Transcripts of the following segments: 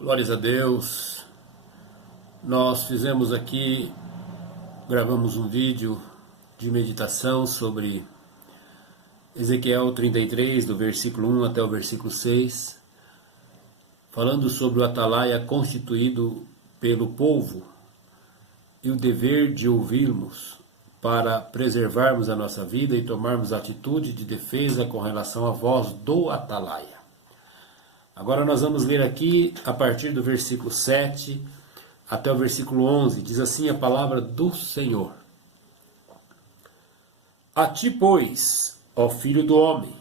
Glórias a Deus. Nós fizemos aqui, gravamos um vídeo de meditação sobre Ezequiel 33, do versículo 1 até o versículo 6, falando sobre o atalaia constituído pelo povo e o dever de ouvirmos para preservarmos a nossa vida e tomarmos atitude de defesa com relação à voz do atalaia. Agora nós vamos ler aqui a partir do versículo 7 até o versículo 11. Diz assim a palavra do Senhor. A ti, pois, ó filho do homem,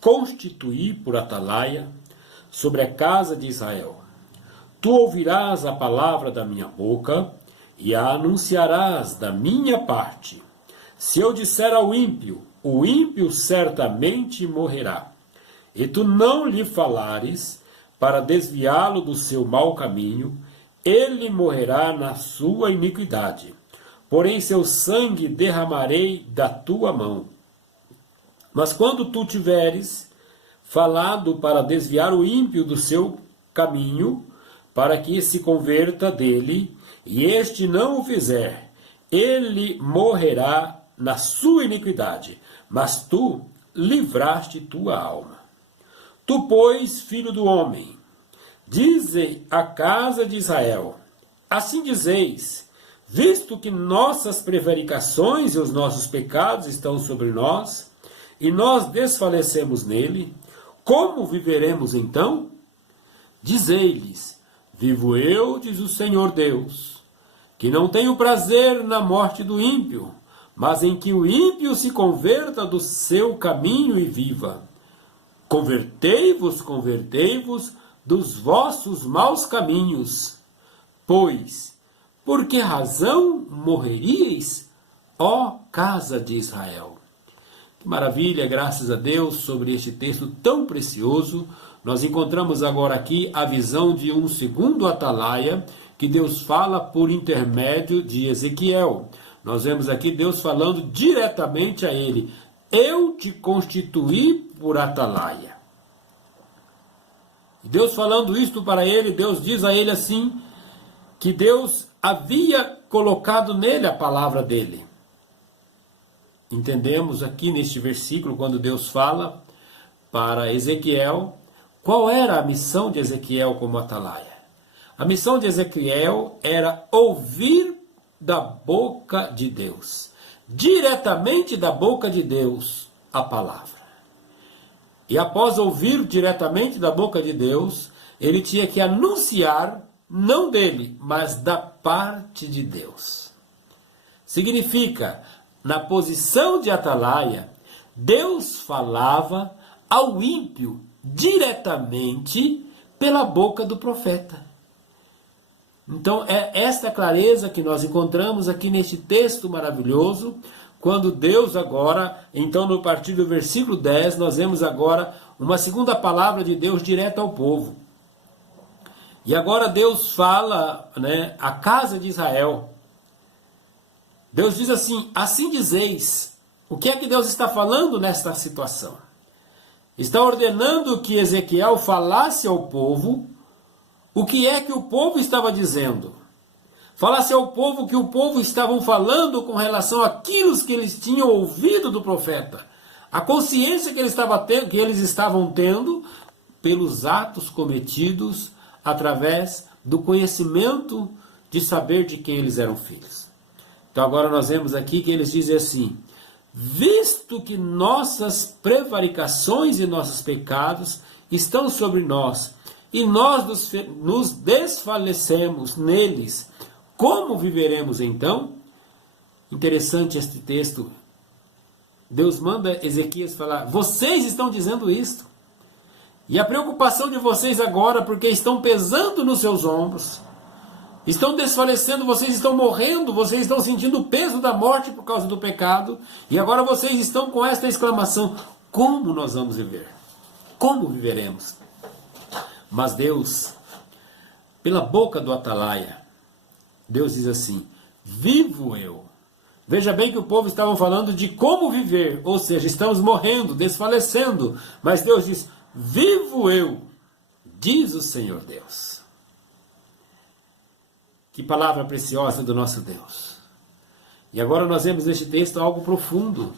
constituí por atalaia sobre a casa de Israel. Tu ouvirás a palavra da minha boca e a anunciarás da minha parte. Se eu disser ao ímpio, o ímpio certamente morrerá. E tu não lhe falares para desviá-lo do seu mau caminho, ele morrerá na sua iniquidade. Porém seu sangue derramarei da tua mão. Mas quando tu tiveres falado para desviar o ímpio do seu caminho, para que se converta dele, e este não o fizer, ele morrerá na sua iniquidade, mas tu livraste tua alma. Tu, pois, filho do homem, dize à casa de Israel, assim dizeis, visto que nossas prevaricações e os nossos pecados estão sobre nós, e nós desfalecemos nele, como viveremos então? Dizei-lhes, vivo eu, diz o Senhor Deus, que não tenho prazer na morte do ímpio, mas em que o ímpio se converta do seu caminho e viva. Convertei-vos, convertei-vos dos vossos maus caminhos, pois, por que razão morreríeis, ó casa de Israel? Que maravilha, graças a Deus, sobre este texto tão precioso. Nós encontramos agora aqui a visão de um segundo atalaia, que Deus fala por intermédio de Ezequiel. Nós vemos aqui Deus falando diretamente a ele. Eu te constituí por atalaia. Deus falando isto para ele, Deus diz a ele assim, que Deus havia colocado nele a palavra dele. Entendemos aqui neste versículo, quando Deus fala para Ezequiel, qual era a missão de Ezequiel como atalaia? A missão de Ezequiel era ouvir da boca de Deus, diretamente da boca de Deus, a palavra. E após ouvir diretamente da boca de Deus, ele tinha que anunciar, não dele, mas da parte de Deus. Significa, na posição de atalaia, Deus falava ao ímpio diretamente pela boca do profeta. Então é esta clareza que nós encontramos aqui neste texto maravilhoso, quando Deus agora, então no partir do versículo 10, nós vemos agora uma segunda palavra de Deus direta ao povo. E agora Deus fala, à casa de Israel. Deus diz assim, assim dizeis. O que é que Deus está falando nesta situação? Está ordenando que Ezequiel falasse ao povo o que é que o povo estava dizendo. Falasse ao povo que o povo estavam falando com relação àquilo que eles tinham ouvido do profeta. A consciência que eles estavam tendo pelos atos cometidos através do conhecimento de saber de quem eles eram filhos. Então agora nós vemos aqui que eles dizem assim, visto que nossas prevaricações e nossos pecados estão sobre nós, e nós nos desfalecemos neles, como viveremos então? Interessante este texto. Deus manda Ezequias falar, vocês estão dizendo isto. E a preocupação de vocês agora, porque estão pesando nos seus ombros, estão desfalecendo, vocês estão morrendo, vocês estão sentindo o peso da morte por causa do pecado, e agora vocês estão com esta exclamação, como nós vamos viver? Como viveremos? Mas Deus, pela boca do atalaia, Deus diz assim, vivo eu. Veja bem que o povo estava falando de como viver, ou seja, estamos morrendo, desfalecendo, mas Deus diz, vivo eu, diz o Senhor Deus. Que palavra preciosa do nosso Deus. E agora nós vemos neste texto algo profundo.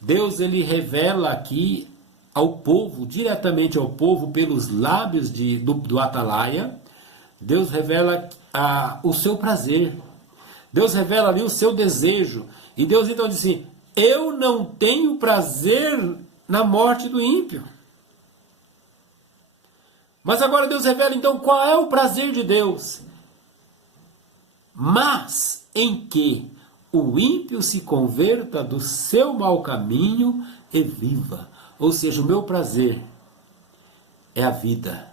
Deus, ele revela aqui ao povo, diretamente ao povo, pelos lábios do Atalaia, Deus revela o seu prazer. Deus revela ali o seu desejo. E Deus então diz assim: eu não tenho prazer na morte do ímpio. Mas agora Deus revela então qual é o prazer de Deus. Mas em que o ímpio se converta do seu mau caminho e viva. Ou seja, o meu prazer é a vida.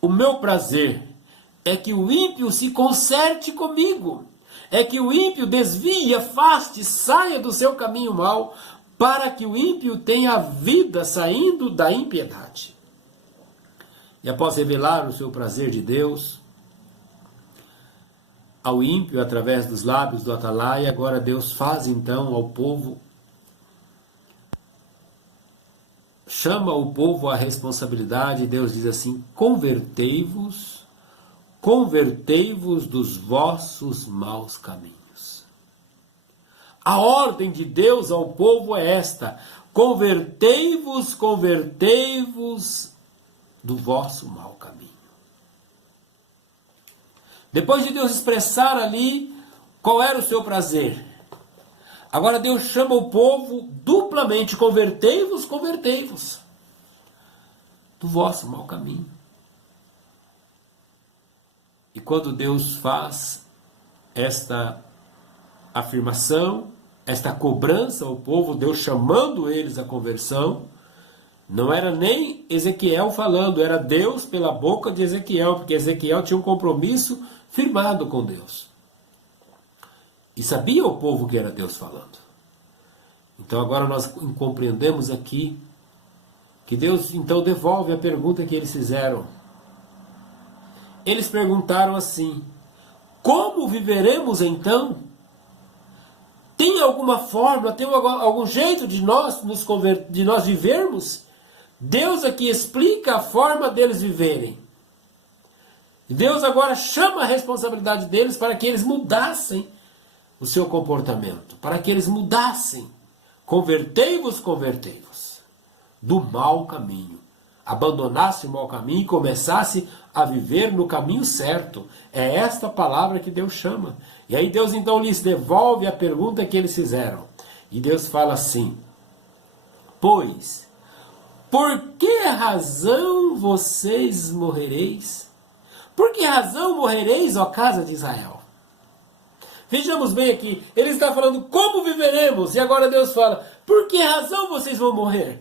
O meu prazer é que o ímpio se conserte comigo. É que o ímpio desvie, afaste, saia do seu caminho mau, para que o ímpio tenha vida saindo da impiedade. E após revelar o seu prazer de Deus ao ímpio através dos lábios do Atalaia, agora Deus faz então ao povo, chama o povo à responsabilidade. Deus diz assim: convertei-vos dos vossos maus caminhos. A ordem de Deus ao povo é esta: convertei-vos do vosso mau caminho. Depois de Deus expressar ali qual era o seu prazer, agora Deus chama o povo duplamente: convertei-vos do vosso mau caminho. E quando Deus faz esta afirmação, esta cobrança ao povo, Deus chamando eles à conversão, não era nem Ezequiel falando, era Deus pela boca de Ezequiel, porque Ezequiel tinha um compromisso firmado com Deus. E sabia o povo que era Deus falando. Então agora nós compreendemos aqui que Deus então devolve a pergunta que eles fizeram. Eles perguntaram assim: como viveremos então? Tem alguma forma, tem algum jeito de nós vivermos? Deus aqui explica a forma deles viverem. Deus agora chama a responsabilidade deles para que eles mudassem o seu comportamento, para que eles mudassem. Convertei-vos do mau caminho. Abandonasse o mau caminho e começasse a viver no caminho certo. É esta palavra que Deus chama. E aí Deus então lhes devolve a pergunta que eles fizeram. E Deus fala assim: pois, por que razão vocês morrereis? Por que razão morrereis, ó casa de Israel? Vejamos bem aqui, ele está falando como viveremos, e agora Deus fala: por que razão vocês vão morrer?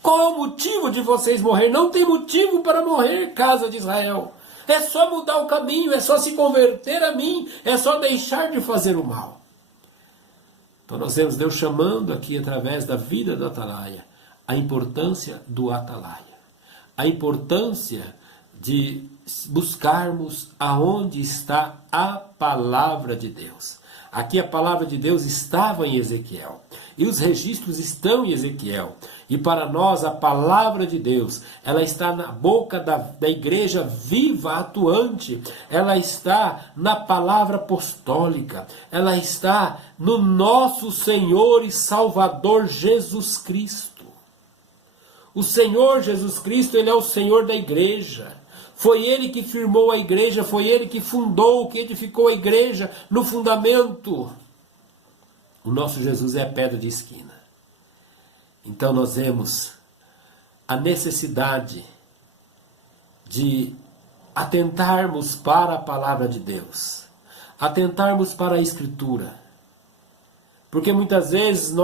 Qual é o motivo de vocês morrer? Não tem motivo para morrer, casa de Israel. É só mudar o caminho, é só se converter a mim, é só deixar de fazer o mal. Então nós vemos Deus chamando aqui, através da vida do Atalaia, a importância do Atalaia. A importância de buscarmos aonde está a palavra de Deus. Aqui a palavra de Deus estava em Ezequiel. E os registros estão em Ezequiel. E para nós a palavra de Deus, ela está na boca da igreja viva, atuante. Ela está na palavra apostólica. Ela está no nosso Senhor e Salvador Jesus Cristo. O Senhor Jesus Cristo, Ele é o Senhor da igreja. Foi Ele que firmou a igreja, foi Ele que fundou, que edificou a igreja no fundamento. O nosso Jesus é a pedra de esquina. Então nós vemos a necessidade de atentarmos para a palavra de Deus, atentarmos para a Escritura. Porque muitas vezes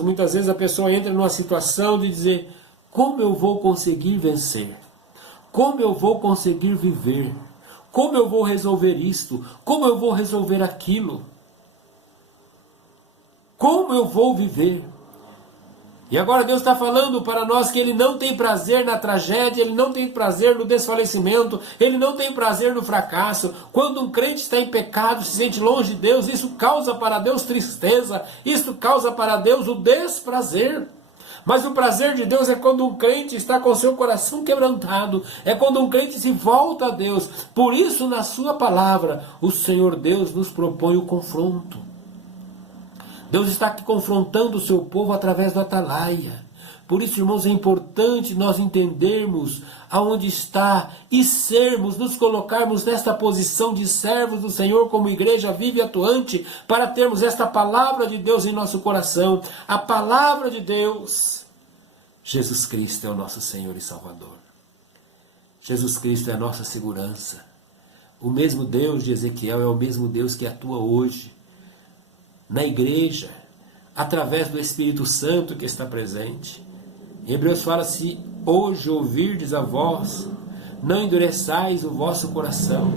muitas vezes a pessoa entra numa situação de dizer: como eu vou conseguir vencer? Como eu vou conseguir viver? Como eu vou resolver isto? Como eu vou resolver aquilo? Como eu vou viver? E agora Deus está falando para nós que Ele não tem prazer na tragédia, Ele não tem prazer no desfalecimento, Ele não tem prazer no fracasso. Quando um crente está em pecado, se sente longe de Deus, isso causa para Deus tristeza, isso causa para Deus o desprazer. Mas o prazer de Deus é quando um crente está com seu coração quebrantado, é quando um crente se volta a Deus. Por isso, na sua palavra, o Senhor Deus nos propõe o confronto. Deus está aqui confrontando o seu povo através do Atalaia. Por isso, irmãos, é importante nós entendermos aonde está e sermos, nos colocarmos nesta posição de servos do Senhor como igreja viva e atuante, para termos esta palavra de Deus em nosso coração. A palavra de Deus. Jesus Cristo é o nosso Senhor e Salvador. Jesus Cristo é a nossa segurança. O mesmo Deus de Ezequiel é o mesmo Deus que atua hoje na igreja, através do Espírito Santo que está presente. Em Hebreus fala: se hoje ouvirdes a voz, não endureçais o vosso coração.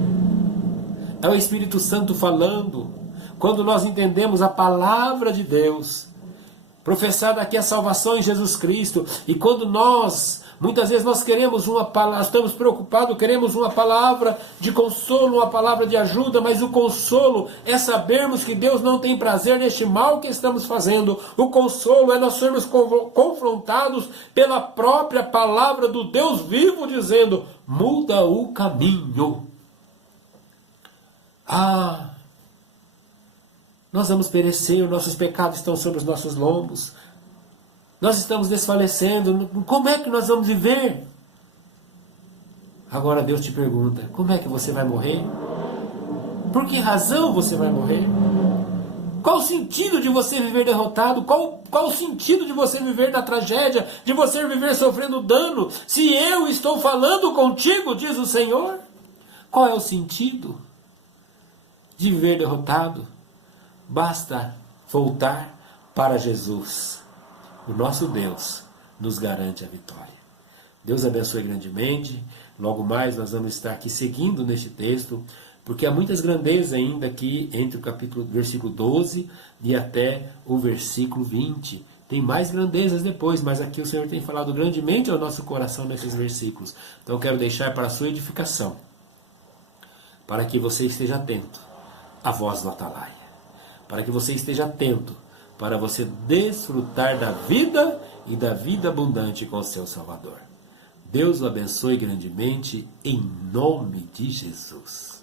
É o Espírito Santo falando. Quando nós entendemos a palavra de Deus, professada aqui a salvação em Jesus Cristo, e quando muitas vezes nós queremos uma palavra, estamos preocupados, queremos uma palavra de consolo, uma palavra de ajuda, mas o consolo é sabermos que Deus não tem prazer neste mal que estamos fazendo. O consolo é nós sermos confrontados pela própria palavra do Deus vivo, dizendo: muda o caminho. Nós vamos perecer, nossos pecados estão sobre os nossos lombos. Nós estamos desfalecendo, como é que nós vamos viver? Agora Deus te pergunta: como é que você vai morrer? Por que razão você vai morrer? Qual o sentido de você viver derrotado? Qual o sentido de você viver na tragédia? De você viver sofrendo dano? Se eu estou falando contigo, diz o Senhor. Qual é o sentido de viver derrotado? Basta voltar para Jesus. O nosso Deus nos garante a vitória. Deus abençoe grandemente. Logo mais nós vamos estar aqui seguindo neste texto, porque há muitas grandezas ainda aqui entre o versículo 12 e até o versículo 20. Tem mais grandezas depois, mas aqui o Senhor tem falado grandemente ao nosso coração nesses versículos. Então eu quero deixar para a sua edificação, para que você esteja atento à voz do Atalaia, para que você esteja atento, para você desfrutar da vida e da vida abundante com o seu Salvador. Deus o abençoe grandemente, em nome de Jesus.